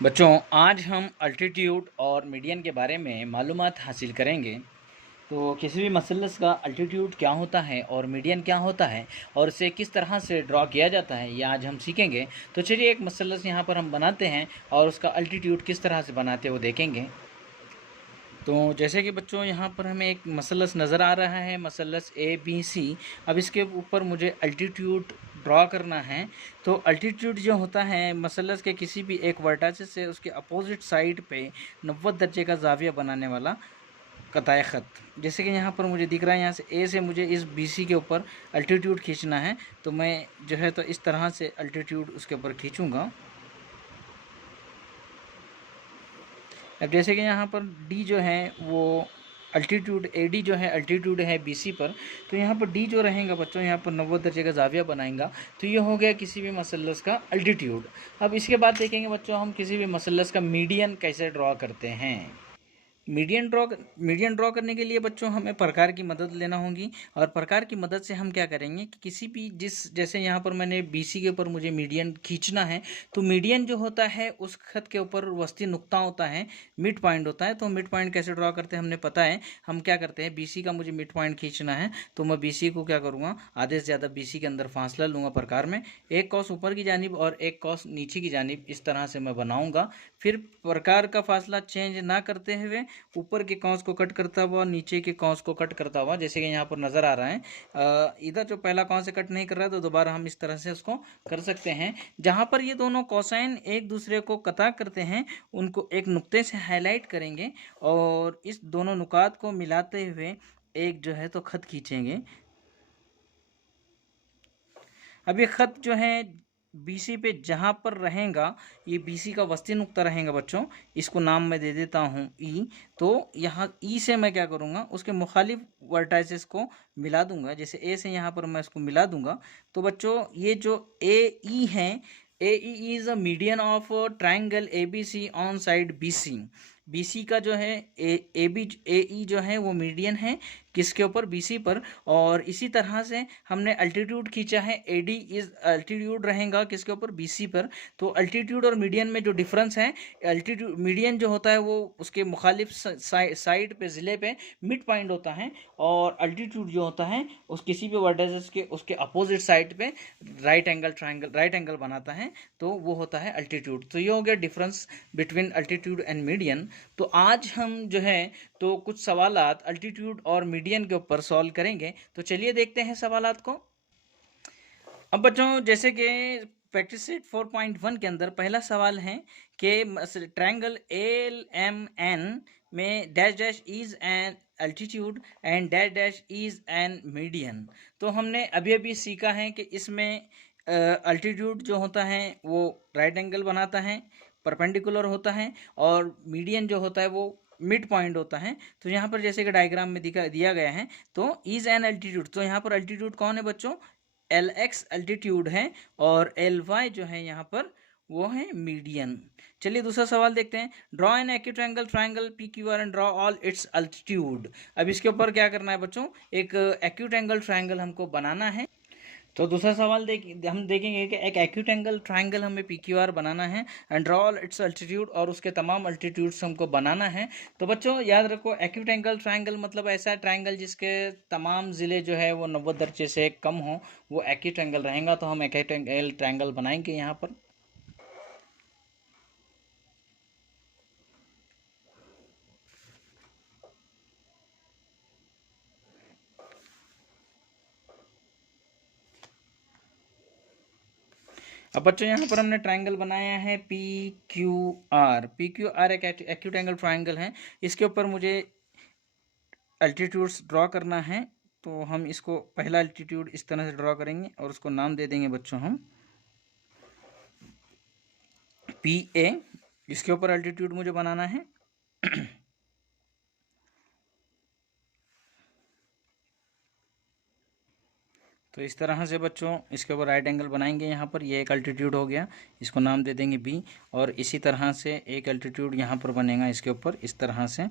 बच्चों, आज हम अल्टीट्यूड और मीडियन के बारे में मालूमात हासिल करेंगे। तो किसी भी मसलस का अल्टीट्यूड क्या होता है और मीडियन क्या होता है और इसे किस तरह से ड्रॉ किया जाता है, ये आज हम सीखेंगे। तो चलिए एक मसलस यहाँ पर हम बनाते हैं और उसका अल्टीट्यूड किस तरह से बनाते हैं वो देखेंगे। तो जैसे कि बच्चों यहाँ पर हमें एक मसलस नज़र आ रहा है, मसलस ए बी सी। अब इसके ऊपर मुझे अल्टीट्यूड ड्रॉ करना है। तो अल्टीट्यूड जो होता है मसलस के किसी भी एक वर्टासिस से उसके अपोजिट साइड पे 90 दर्जे का जाविया बनाने वाला कताए ख़त। जैसे कि यहाँ पर मुझे दिख रहा है, यहाँ से ए से मुझे इस बी सी के ऊपर अल्टीट्यूड खींचना है। तो मैं जो है तो इस तरह से अल्टीट्यूड उसके ऊपर खींचूँगा। अब जैसे कि यहाँ पर डी जो है वो अल्टीट्यूड, ए डी जो है अल्टीट्यूड है बी सी पर। तो यहाँ पर डी जो रहेगा बच्चों, यहाँ पर 90 दर्जे का जाविया बनाएगा। तो ये हो गया किसी भी मसलस का अल्टीट्यूड। अब इसके बाद देखेंगे बच्चों हम किसी भी मसलस का मीडियन कैसे ड्रॉ करते हैं। मीडियन ड्रॉ करने के लिए बच्चों हमें प्रकार की मदद लेना होगी। और प्रकार की मदद से हम क्या करेंगे कि किसी भी जैसे यहाँ पर मैंने बीसी के ऊपर मुझे मीडियन खींचना है। तो मीडियन जो होता है उस खत के ऊपर वस्ती नुक्ता होता है, मिड पॉइंट होता है। तो मिड पॉइंट कैसे ड्रॉ करते हैं हमने पता है। हम क्या करते हैं, बीसी का मुझे मिड पॉइंट खींचना है तो मैं बीसी को क्या करूँगा, आधे से ज़्यादा बीसी के अंदर फासला लूँगा प्रकार में। एक कॉस ऊपर की जानिब और एक कॉस नीचे की जानिब, इस तरह से मैं बनाऊँगा। फिर प्रकार का फासला चेंज ना करते हुए ऊपर के कॉस को कट करता हुआ नीचे के कॉस को कट करता हुआ, जैसे कि यहाँ पर नज़र आ रहा है। इधर जो पहला कॉस से कट नहीं कर रहा है तो दोबारा हम इस तरह से उसको कर सकते हैं। जहाँ पर ये दोनों कोसाइन एक दूसरे को कता करते हैं उनको एक नुक्ते से हाईलाइट करेंगे और इस दोनों नुकात को मिलाते हुए एक जो है तो खत खींचेंगे। अब ये खत जो है बीसी पे जहाँ पर रहेगा, ये बीसी का वस्ती नुक्ता रहेगा बच्चों, इसको नाम मैं दे देता हूँ ई। तो यहाँ ई से मैं क्या करूँगा, उसके मुखालिफ वर्टाइसेस को मिला दूंगा। जैसे ए से यहाँ पर मैं इसको मिला दूंगा। तो बच्चों ये जो ए ई है, A E is a median of triangle A B C on side B C. B C का जो है ए बी ए ई जो है वो मीडियन है किसके ऊपर, बीसी पर। और इसी तरह से हमने अल्टीट्यूड खींचा है, एडी इज अल्टीट्यूड रहेगा किसके ऊपर, बीसी पर। तो अल्टीट्यूड और मीडियन में जो डिफरेंस है, अल्टीट्यूड मीडियन जो होता है वो उसके मुखालिफ साइड पे ज़िले पे मिड पॉइंट होता है। और अल्टीट्यूड जो होता है उस किसी भी वर्टिसेस के उसके अपोजिट साइड पे राइट एंगल बनाता है। तो वो होता है अल्टीट्यूड। तो ये हो गया difference between altitude and median. तो आज हम जो है तो कुछ सवालात अल्टीट्यूड और मीडियन के ऊपर सॉल्व करेंगे। तो चलिए देखते हैं सवालात को। अब बच्चों जैसे कि प्रैक्टिस सेट 4.1 के अंदर पहला सवाल है कि ट्रायंगल एल एम एन में dash dash is an altitude and dash dash is an median. तो हमने अभी अभी सीखा है कि इसमें अल्टीट्यूड जो होता है वो राइट एंगल बनाता है, परपेंडिकुलर होता है। और मीडियन जो होता है वो मिड पॉइंट होता है। तो यहाँ पर जैसे कि डायग्राम में दिया गया है, तो इज एन अल्टीट्यूड, तो यहाँ पर अल्टीट्यूड कौन है बच्चों, एल एक्स अल्टीट्यूड है और एल वाई जो है यहाँ पर वो है मीडियन। चलिए दूसरा सवाल देखते हैं। Draw an acute triangle triangle P Q R and draw all its altitude. अब इसके ऊपर क्या करना है बच्चों, एक एक्यूट्रायंगल ट्रायंगल हमको बनाना है। तो दूसरा सवाल हम देखेंगे कि एक एक्यूट एंगल ट्राइंगल हमें पी क्यू आर बनाना है एंड ड्रॉ इट्स अल्टीट्यूड, और उसके तमाम अल्टीट्यूड्स हमको बनाना है। तो बच्चों याद रखो, एक्यूट एंगल ट्राइंगल मतलब ऐसा ट्राइंगल जिसके तमाम ज़िले जो है वो 90 दर्जे से कम हो, वो एक्यूट एंगल रहेगा। तो हम एक्यूट एंगल ट्राइंगल बनाएंगे यहाँ पर। अब बच्चों यहाँ पर हमने ट्राइंगल बनाया है पी क्यू आर एक एक्यूट एंगल ट्राइंगल है। इसके ऊपर मुझे अल्टीट्यूड्स ड्रॉ करना है। तो हम इसको पहला अल्टीट्यूड इस तरह से ड्रॉ करेंगे और उसको नाम दे देंगे बच्चों हम पी ए। इसके ऊपर अल्टीट्यूड मुझे बनाना है। तो इस तरह से बच्चों इसके ऊपर राइट एंगल बनाएंगे। यहाँ पर ये एक अल्टीट्यूड हो गया, इसको नाम दे देंगे बी। और इसी तरह से एक अल्टीट्यूड यहाँ पर बनेगा इसके ऊपर इस तरह से।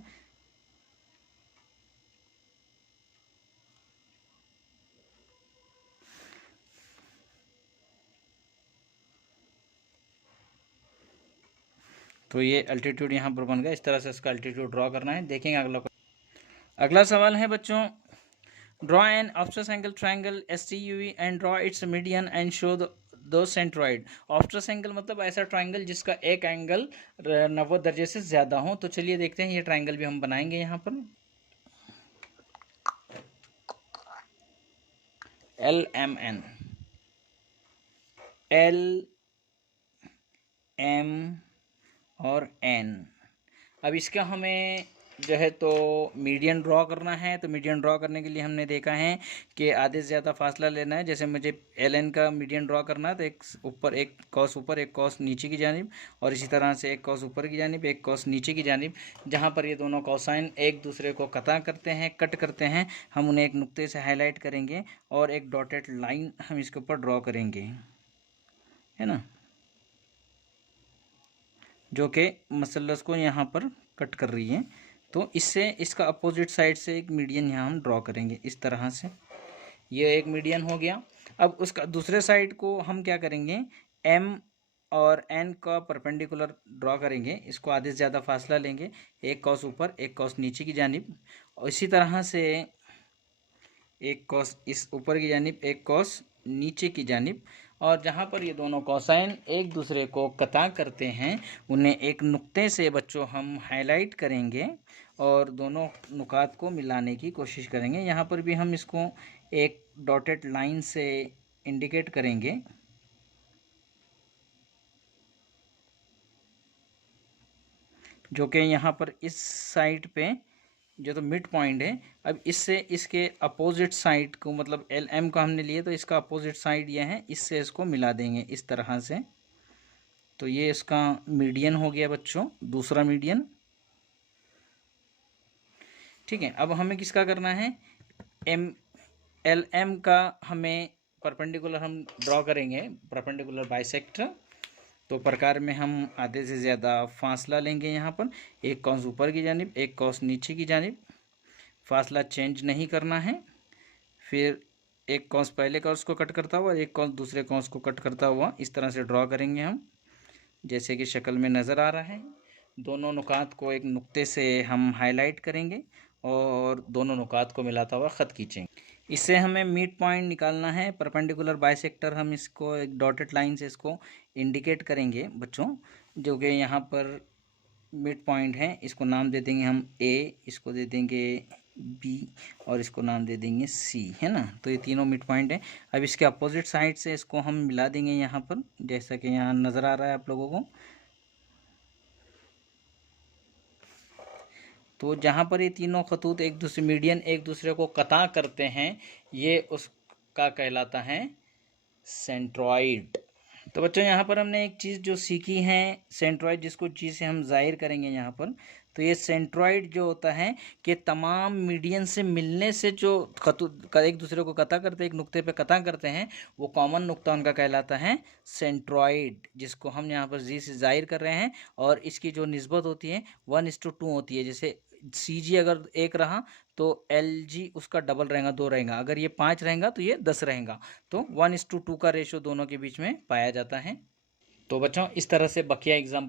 तो ये अल्टीट्यूड यहाँ पर बन गया। इस तरह से इसका अल्टीट्यूड ड्रॉ करना है। देखेंगे अगला सवाल है बच्चों, draw an obtuse angle triangle STUV and draw its median and show दो सेंट्रॉइड। ऑब्टस एंगल मतलब ऐसा ट्रायंगल जिसका एक एंगल 90 दर्जे से ज़्यादा हो। तो चलिए देखते हैं, ये ट्रायंगल भी हम बनाएंगे यहाँ पर। LMN, LM और N। अब इसका हमें जो है तो मीडियन ड्रॉ करना है। तो मीडियन ड्रॉ करने के लिए हमने देखा है कि आधे से ज़्यादा फासला लेना है। जैसे मुझे LN का मीडियन ड्रॉ करना है तो एक कॉस ऊपर एक कॉस नीचे की जानिब, और इसी तरह से एक कॉस ऊपर की जानिब एक कॉस नीचे की जानिब। जहाँ पर ये दोनों कॉसाइन एक दूसरे को कट करते हैं, हम उन्हें एक नुक्ते से हाईलाइट करेंगे और एक डॉटेड लाइन हम इसके ऊपर ड्रॉ करेंगे, है ना, जो कि मसलस को यहाँ पर कट कर रही है। तो इससे इसका अपोजिट साइड से एक मीडियन यहाँ हम ड्रॉ करेंगे इस तरह से। ये एक मीडियन हो गया। अब उसका दूसरे साइड को हम क्या करेंगे, M और N का परपेंडिकुलर ड्रॉ करेंगे। इसको आधे से ज़्यादा फासला लेंगे, एक कॉस ऊपर एक कॉस नीचे की जानिब, और इसी तरह से एक कॉस इस ऊपर की जानिब एक कॉस नीचे की जानिब। और जहाँ पर ये दोनों कोसाइन एक दूसरे को कता करते हैं, उन्हें एक नुक्ते से बच्चों हम हाईलाइट करेंगे और दोनों नुकात को मिलाने की कोशिश करेंगे। यहाँ पर भी हम इसको एक डॉटेड लाइन से इंडिकेट करेंगे, जो कि यहाँ पर इस साइड पे जो तो मिड पॉइंट है। अब इससे इसके अपोजिट साइड को, मतलब LM को हमने लिए तो इसका अपोजिट साइड ये है, इससे इसको मिला देंगे इस तरह से। तो ये इसका मीडियन हो गया बच्चों, दूसरा मीडियन। ठीक है, अब हमें किसका करना है, LM का हमें परपेंडिकुलर हम ड्रॉ करेंगे, परपेंडिकुलर बाइसेक्टर। तो प्रकार में हम आधे से ज़्यादा फासला लेंगे यहाँ पर, एक कॉस ऊपर की जानिब एक कॉस नीचे की जानिब, फासला चेंज नहीं करना है। फिर एक कॉस पहले कॉस को कट करता हुआ एक कॉस दूसरे कॉस को कट करता हुआ इस तरह से ड्रॉ करेंगे हम, जैसे कि शक्ल में नज़र आ रहा है। दोनों नुकात को एक नुक्ते से हम हाईलाइट करेंगे और दोनों नुकात को मिलाता हुआ ख़त खींचेंगे। इससे हमें मिड पॉइंट निकालना है। परपेंडिकुलर बाइसेक्टर हम इसको एक डॉटेड लाइन से इसको इंडिकेट करेंगे बच्चों, जो कि यहाँ पर मिड पॉइंट है। इसको नाम दे देंगे हम A, इसको दे देंगे B और इसको नाम दे देंगे C, है ना। तो ये तीनों मिड पॉइंट है। अब इसके अपोजिट साइड से इसको हम मिला देंगे यहाँ पर, जैसा कि यहाँ नज़र आ रहा है आप लोगों को। तो जहाँ पर ये तीनों खतूत एक दूसरे मीडियन एक दूसरे को कता करते हैं, ये उसका कहलाता है सेंट्रॉइड। तो बच्चों यहाँ पर हमने एक चीज़ जो सीखी है, सेंट्रॉइड जिसको जी से हम जाहिर करेंगे यहाँ पर। तो ये सेंट्रॉइड जो होता है कि तमाम मीडियन से मिलने से जो खतूत एक दूसरे को कता करते हैं, एक नुक्ते पे कता करते हैं, वो कॉमन नुक्ता उनका कहलाता है सेंट्रॉइड, जिसको हम यहाँ पर जी से जाहिर कर रहे हैं। और इसकी जो निस्बत होती है 1:2 होती है। जैसे CG अगर 1 रहा तो LG उसका डबल रहेगा, 2 रहेगा। अगर ये 5 रहेगा तो ये 10 रहेगा। तो 1:2 का रेशो दोनों के बीच में पाया जाता है। तो बच्चों इस तरह से बकिया एग्जाम्पल